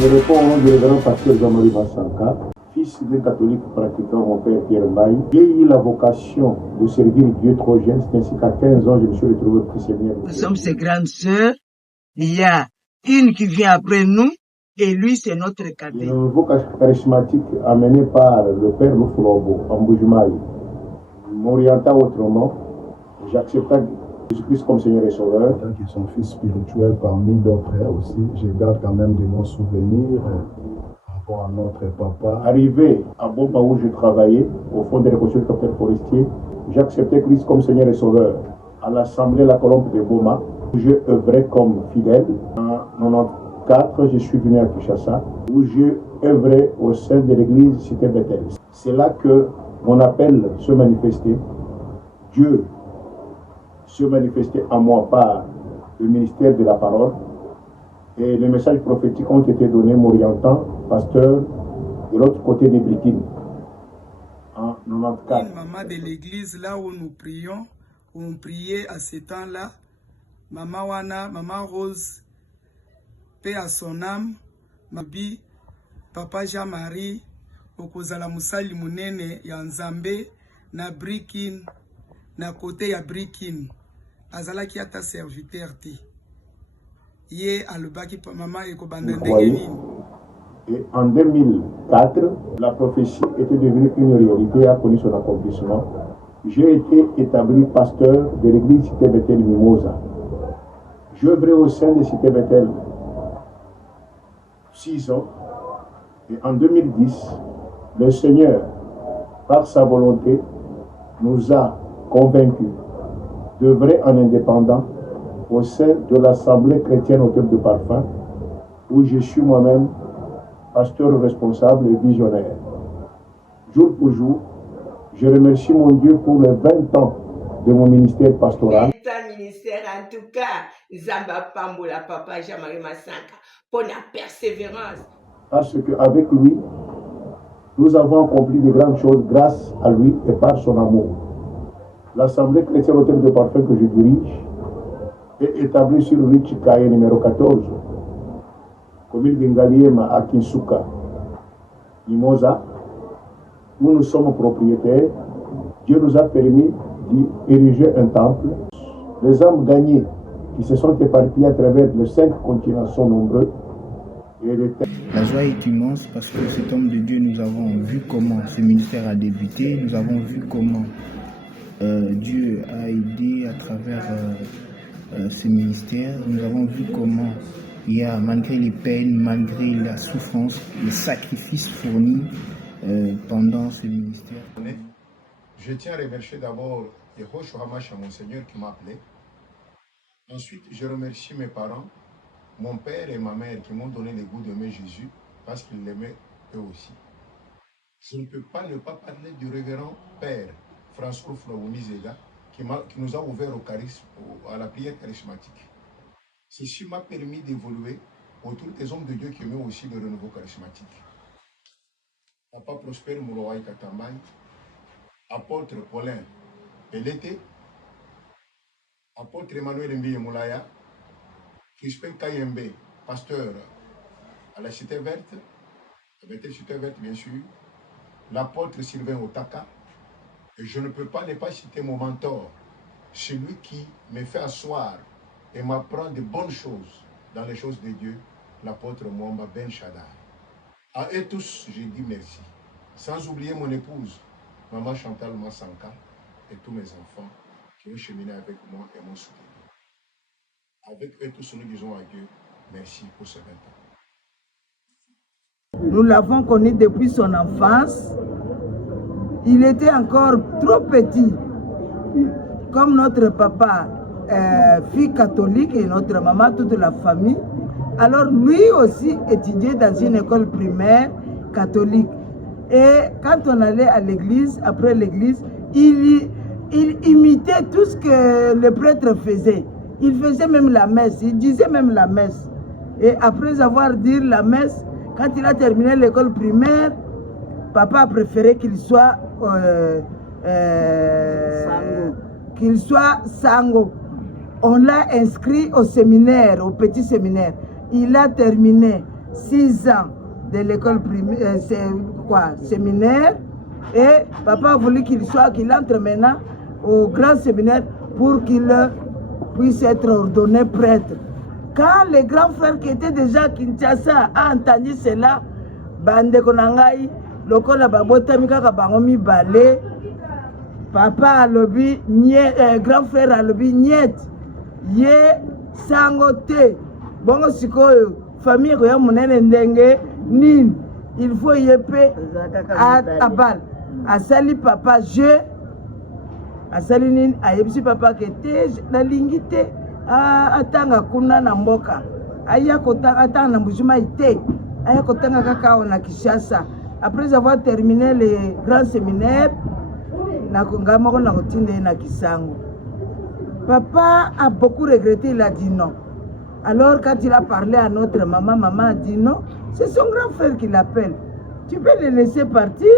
Je réponds au nom du révérend pasteur Jean-Marie Massanka, fils d'un catholique pratiquant, mon père Pierre Mbaye. J'ai eu la vocation de servir Dieu trop jeune, c'est ainsi qu'à 15 ans, je me suis retrouvé au petit séminaire. Nous sommes ses grandes sœurs. Il y a une qui vient après nous, et lui, c'est notre cadet. Le nouveau charismatique amené par le père Loufoulobo, en Boujmaï, m'orienta autrement. J'acceptais Jésus-Christ comme Seigneur et Sauveur. En tant que son fils spirituel parmi d'autres aussi, je garde quand même de bons souvenirs par rapport à notre papa. Arrivé à Bomba où je travaillais, au fond des reconstructions du capitaine forestier, j'acceptais Christ comme Seigneur et Sauveur. À l'Assemblée La Colombe de Boma, où je œuvrais comme fidèle. En 1994, je suis venu à Kinshasa, où je œuvrais au sein de l'église Cité Bethel. C'est là que mon appel se manifestait. Dieu se manifestait à moi par le ministère de la parole. Et les messages prophétiques ont été donnés m'orientant, pasteur, de l'autre côté des Britines. En 1994. Une maman de l'église, là où nous prions, où on priait à ce temps-là, Maman Wana, Maman Rose, paix à son âme, Mabi, Papa Jean-Marie, Okozala Musali Munene, ya Nzambe, na Brikin, na côté ya Brikin, Azala qui a ta serviteur te. Yé alobaki maman eko bandendenge. Et en 2004, la prophétie était devenue une réalité et a connu son accomplissement. J'ai été établi pasteur de l'église Cité Bethel Mimosa. J'œuvrais au sein de Cité Bethel 6 ans. Et en 2010, le Seigneur, par sa volonté, nous a convaincus d'œuvrer en indépendant au sein de l'Assemblée chrétienne au Temple de Parfum, où je suis moi-même pasteur responsable et visionnaire. Jour pour jour, je remercie mon Dieu pour les 20 ans de mon ministère pastoral. Ministère, en tout cas, Zamba Pambola, Papa Jean-Marie Massanka, pour la persévérance. Parce qu'avec lui, nous avons accompli de grandes choses grâce à lui et par son amour. L'Assemblée chrétienne au Temple de Parfum que je dirige est établie sur rue Chikaye numéro 14, commune d'Ingaliema à Kinsuka, Mimosa, où nous sommes propriétaires. Dieu nous a permis d'ériger un temple. Les âmes gagnées qui se sont éparpillées à travers les 5 continents sont nombreux. La joie est immense parce que cet homme de Dieu, nous avons vu comment ce ministère a débuté, nous avons vu comment Dieu a aidé à travers ce ministère, nous avons vu comment il y a, malgré les peines, malgré la souffrance, les sacrifices fournis pendant ce ministère. Je tiens à remercier d'abord Yehoshua Hamash, mon Seigneur, qui m'a appelé. Ensuite, je remercie mes parents, mon père et ma mère qui m'ont donné le goût d'aimer Jésus parce qu'ils l'aimaient eux aussi. Je ne peux pas ne pas parler du révérend père François Flaouni-Zega qui nous a ouvert au charisme, à la prière charismatique. Ceci m'a permis d'évoluer autour des hommes de Dieu qui aimaient aussi le renouveau charismatique. Papa Prosper Mouloaï Katambaï, apôtre Paulin Pelete, apôtre Emmanuel Mbiye Moulaya, Crispin Kayembe, pasteur à la Cité Verte, avec la Cité Verte bien sûr, l'apôtre Sylvain Otaka, et je ne peux pas ne pas citer mon mentor, celui qui me fait asseoir et m'apprend de bonnes choses dans les choses de Dieu, l'apôtre Mwamba Ben Shaddai. À eux tous, je dis merci. Sans oublier mon épouse, Maman Chantal Massanka, et tous mes enfants qui ont cheminé avec moi et m'ont soutenu. Avec eux tous, nous disons à Dieu, merci pour ce 20 ans. Nous l'avons connu depuis son enfance. Il était encore trop petit. Comme notre papa, fille catholique, et notre maman, toute la famille. Alors lui aussi étudiait dans une école primaire catholique. Et quand on allait à l'église, après l'église, il imitait tout ce que le prêtre faisait. Il faisait même la messe, il disait même la messe. Et après avoir dit la messe, quand il a terminé l'école primaire, papa a préféré qu'il soit sango. On l'a inscrit au séminaire, au petit séminaire. Il a terminé 6 ans de l'école primaire, séminaire. Et papa a voulu qu'il entre maintenant au grand séminaire pour qu'il puisse être ordonné prêtre. Quand le grand frère qui était déjà à Kinshasa a entendu cela, bande konangai, lokola babotami kaka bango mibale, papa alobi, grand frère alobi, niet, ye sango te, bongo sikoyo, famille koya monene ndenge, nini, il faut yepe à balle. Asali papa je asali nini ayebisi papa ke te na lingite atanga kuna na mboka aya kotanga atanga na mbujima ite aya kotanga kaka na Kinshasa. Après avoir terminé le grand séminaire na ngama na kotinde na Kisango, papa a beaucoup regretté, il a dit non. Alors quand il a parlé à notre maman a dit non, c'est son grand frère qui l'appelle, tu peux le laisser partir.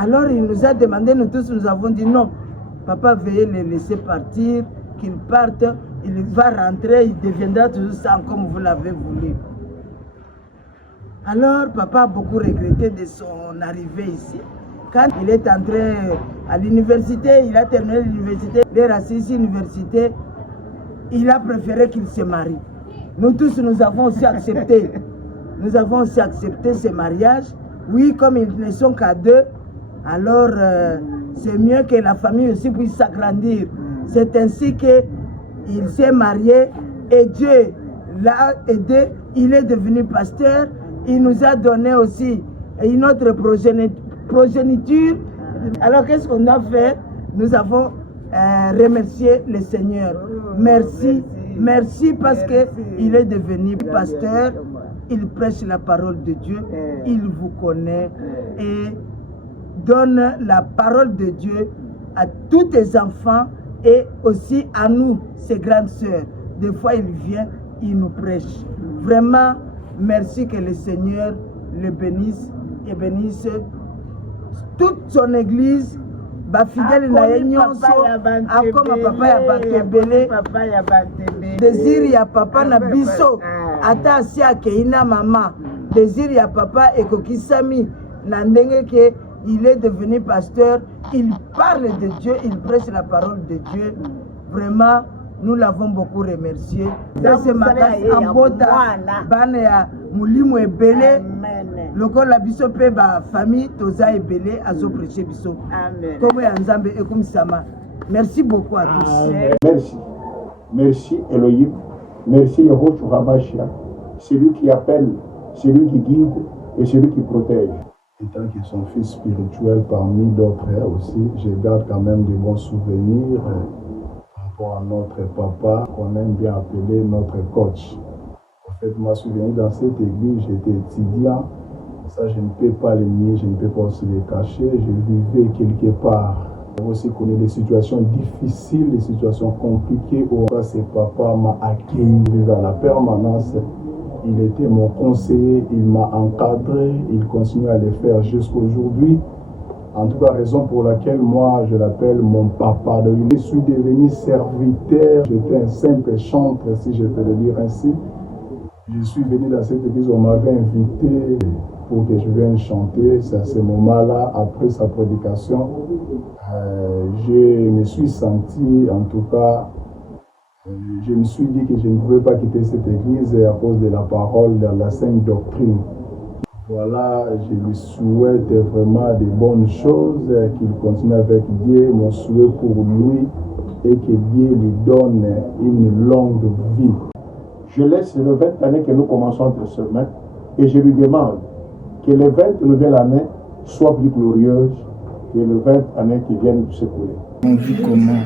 Alors il nous a demandé, nous tous nous avons dit non, papa veuillez le laisser partir, qu'il parte, il va rentrer, il deviendra toujours ça comme vous l'avez voulu. Alors papa a beaucoup regretté de son arrivée ici. Quand il est entré à l'université, il a terminé l'université, les racistes université, il a préféré qu'il se marie. Nous tous nous avons aussi accepté. Nous avons aussi accepté ce mariage. Oui, comme ils ne sont qu'à 2, alors c'est mieux que la famille aussi puisse s'agrandir. C'est ainsi qu'il s'est marié et Dieu l'a aidé. Il est devenu pasteur. Il nous a donné aussi une autre progéniture. Alors qu'est-ce qu'on a fait? Nous avons remercié le Seigneur. Merci, merci parce qu'il est devenu pasteur. Il prêche la parole de Dieu. Il vous connaît et donne la parole de Dieu à tous tes enfants et aussi à nous, ses grandes sœurs. Des fois, il vient, il nous prêche. Vraiment, merci que le Seigneur le bénisse et bénisse toute son église. Ba fidèle na nyonso akoma papa ya batebele désir ya papa na biso ata asi akeina mama désir ya papa ekokisami na ndenge ke il est devenu pasteur, il parle de Dieu, il prêche la parole de Dieu. Vraiment, nous l'avons beaucoup remercié. C'est ma bota bana ya mulimu ebele. Loko la biso pe ba famille toza ebele azo prêcher biso. Amen. Comme ya nzambe ekumsama. Merci beaucoup à tous. Amen. Merci. Merci Elohim. Merci Yehoshua Mashiach. C'est lui qui appelle, c'est lui qui guide et c'est lui qui protège. Étant qu'ils sont fils spirituels parmi d'autres aussi, je garde quand même de bons souvenirs par rapport à notre papa qu'on aime bien appeler notre coach. En fait, moi, je suis venu dans cette église, j'étais étudiant. Ça, je ne peux pas le nier, je ne peux pas aussi le cacher. Je vivais quelque part. J'ai aussi connu des situations difficiles, des situations compliquées où ce papa m'a accueilli à la permanence. Il était mon conseiller, il m'a encadré, il continue à le faire jusqu'aujourd'hui. En tout cas, raison pour laquelle moi, je l'appelle mon papa. Donc, je suis devenu serviteur, j'étais un simple chantre, si je peux le dire ainsi. Je suis venu dans cette église, on m'avait invité pour que je vienne chanter. C'est à ce moment-là, après sa prédication, je me suis senti, en tout cas, je me suis dit que je ne pouvais pas quitter cette église à cause de la parole, de la sainte doctrine. Voilà, je lui souhaite vraiment de bonnes choses, qu'il continue avec Dieu, mon souhait pour lui, et que Dieu lui donne une longue vie. Je laisse les 20 années que nous commençons entre se mettre et je lui demande que les 20 nouvelles années soient plus glorieuses que les 20 années qui viennent de s'écouler. On vit comment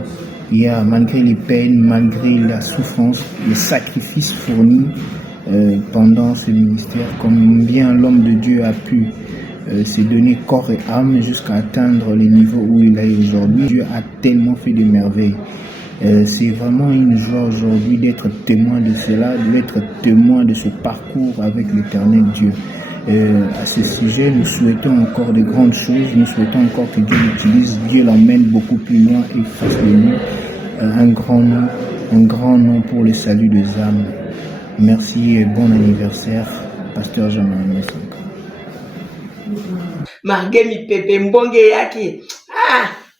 il y a, malgré les peines, malgré la souffrance, les sacrifices fournis pendant ce ministère, combien l'homme de Dieu a pu se donner corps et âme jusqu'à atteindre le niveau où il est aujourd'hui. Dieu a tellement fait de merveilles. C'est vraiment une joie aujourd'hui d'être témoin de cela, d'être témoin de ce parcours avec l'Éternel Dieu. À ce sujet, nous souhaitons encore de grandes choses, nous souhaitons encore que Dieu l'utilise, Dieu l'emmène beaucoup plus loin et fasse de nous un grand nom pour le salut des âmes. Merci et bon anniversaire, Pasteur Jean-Marie Massanka. Margemi pepe mbonge yaki.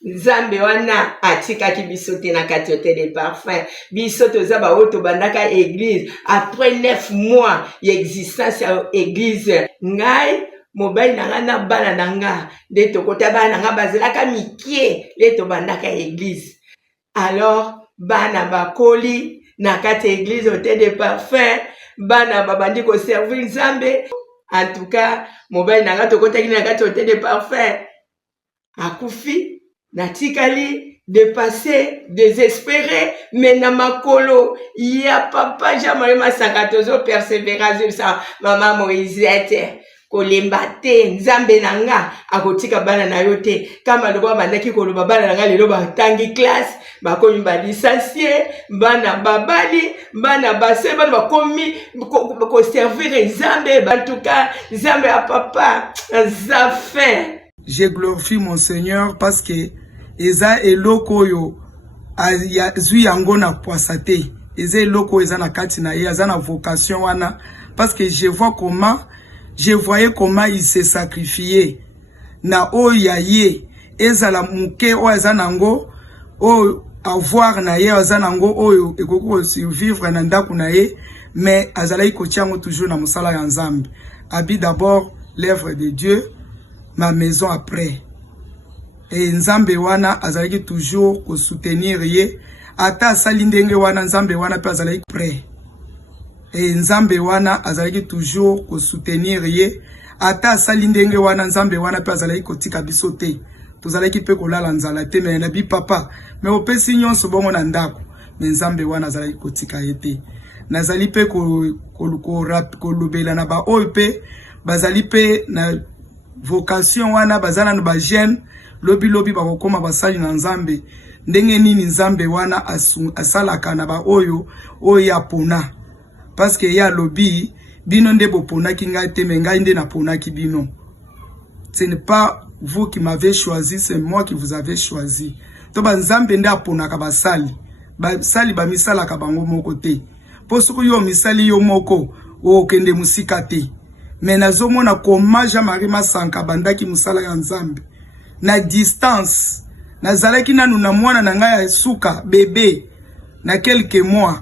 Nzambe wana atikaki biso te na kati hôtel de parfum. Biso toza ba oyo tobandaka église. Après 9 mois d'existence ya église. Ngai mobali na nga na bana na nga nde tokota bana na nga bazelaka mikie le tobandaka église. Alors bana bakoli na kati église hôtel de parfum. Bana babandi ko servir Nzambe. En tout cas, mobali na nga tokotaki na kati hôtel de parfum. Akufi natikali dépassé, désespéré, mais na makolo, ya papa Jean-Marie Massanka tozo persévérance sa maman Moïsette. Kolemba te Nzambe nanga akotika bana na yo te kama loko bandaki koloba bana nanga lelo batangi classe bakomi ba licencié bana babali bana base bana bakomi ko servir Nzambe en tout cas Nzambe a papa za fin. Je glorifie mon Seigneur parce que eza eloko yo azui yango na poisa te eza eloko eza na kati na ye eza na vocation wana parce que je voyais comment il s'est sacrifié na oya ye ezala muke o eza nango o avoir na ye eza nango oyo ekoko survivre na ndako na ye mais azalaki kotiango toujours na mosala ya Nzambe. Abi d'abord l'œuvre de Dieu, ma maison après. Et Nzambe wana azalaki toujours ko soutenir ye ata asali ndenge wana Nzambe wana pe azalaki prêt. Et Nzambe wana azalaki toujours ko soutenir ye ata asali ndenge wana Nzambe wana pe azalaki kotika biso te. Tozalaki pe kolala nzala te mais na bi papa mais opesi nyonso bongo na ndako mais Nzambe wana azalaki kotika ye te. Nazali pe kolobela na ba oyo pe bazali pe na vocation wana bazana na ba jeune lobi bakokoma basali na Nzambe ndenge nini Nzambe wana asalaka na ba oyo ya pona parce que ya lobi bino nde bopona ki ngai te mais ngai nde na pona ki bino. Ce n'est pas vous qui m'avez choisi, c'est moi qui vous avez choisi. To ba Nzambe nde aponaka basali ba misala ka bango moko te po soki yo misali yo moko o kende musika te mais nazomona koma Jean-Marie Massanka bandaki musala ya Nzambe na distance nazalaki nanu na mwana na ngai ya suka bébé na quelques mois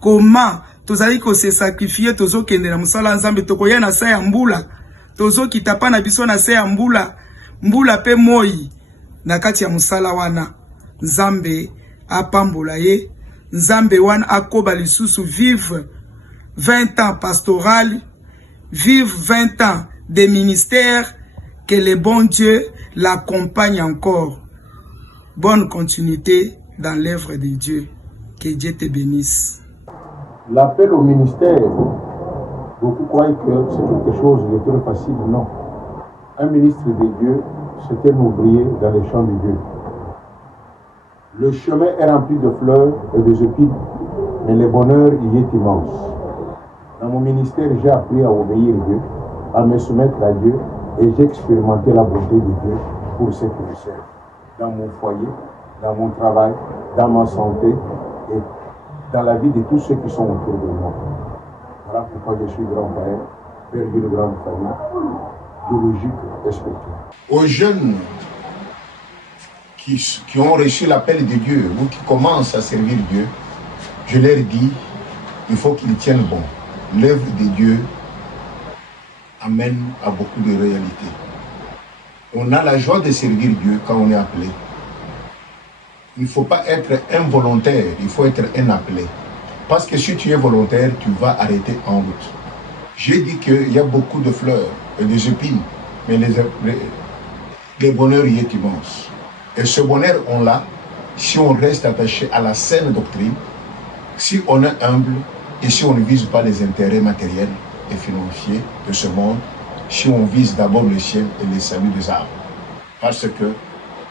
comment tozali ko se sacrifier tozo kende na musala Nzambe tokoya na sa ya mbula tozo kitapa na biso na sa ya mbula pe moi na kati ya musala wana Nzambe apambola ye Nzambe wana akoba lisusu vive 20 ans pastoral vive 20 ans de ministère. Que le bon Dieu l'accompagne encore. Bonne continuité dans l'œuvre de Dieu. Que Dieu te bénisse. L'appel au ministère, beaucoup croient que c'est quelque chose de très facile. Non. Un ministre de Dieu, c'est un ouvrier dans les champs de Dieu. Le chemin est rempli de fleurs et de épines, mais le bonheur y est immense. Dans mon ministère, j'ai appris à obéir Dieu, à me soumettre à Dieu, et j'ai expérimenté la bonté de Dieu pour ce que je sers. Dans mon foyer, dans mon travail, dans ma santé et dans la vie de tous ceux qui sont autour de moi. Voilà pourquoi je suis grand-père, père d'une grande famille, biologique et spirituelle. Aux jeunes qui ont reçu l'appel de Dieu ou qui commencent à servir Dieu, je leur dis, il faut qu'ils tiennent bon. L'œuvre de Dieu amène à beaucoup de réalités. On a la joie de servir Dieu quand on est appelé. Il ne faut pas être involontaire, il faut être un appelé. Parce que si tu es volontaire, tu vas arrêter en route. J'ai dit qu'il y a beaucoup de fleurs et des épines, mais le bonheur y est immense. Et ce bonheur, on l'a si on reste attaché à la saine doctrine, si on est humble et si on ne vise pas les intérêts matériels et financiers de ce monde, si on vise d'abord le ciel et le salut des âmes. Parce que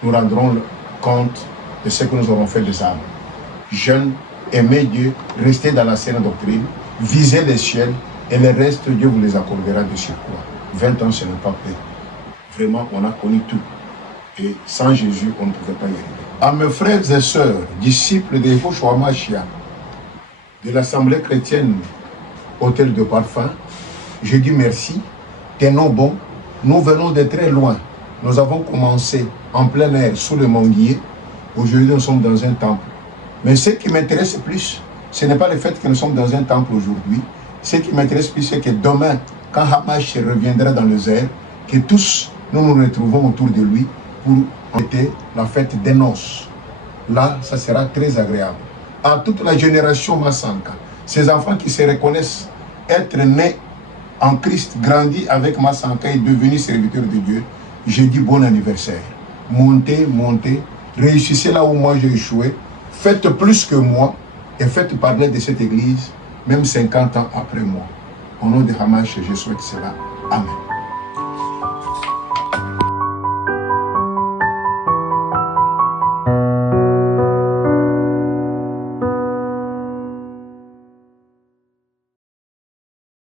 nous rendrons compte de ce que nous aurons fait des âmes. Jeunes, aimez Dieu, restez dans la saine doctrine, visez le ciel et le reste, Dieu vous les accordera de surcroît. 20 ans, ce n'est pas peu. Vraiment, on a connu tout. Et sans Jésus, on ne pouvait pas y arriver. À mes frères et sœurs, disciples de Yehoshua Mashiach, de l'Assemblée chrétienne Hôtel de Parfum, je dis merci, tenons bon. Nous venons de très loin. Nous avons commencé en plein air sous le manguier. Aujourd'hui, nous sommes dans un temple. Mais ce qui m'intéresse plus, ce n'est pas le fait que nous sommes dans un temple aujourd'hui. Ce qui m'intéresse plus, c'est que demain, quand Hamash reviendra dans le Zaire, que tous nous nous retrouvons autour de lui pour fêter la fête des noces. Là, ça sera très agréable. À toute la génération Massanka, ces enfants qui se reconnaissent être nés en Christ, grandis avec Massanka et devenus serviteurs de Dieu, je dis bon anniversaire. Montez, montez, réussissez là où moi j'ai échoué, faites plus que moi et faites parler de cette église, même 50 ans après moi. Au nom de Hamash, je souhaite cela. Amen.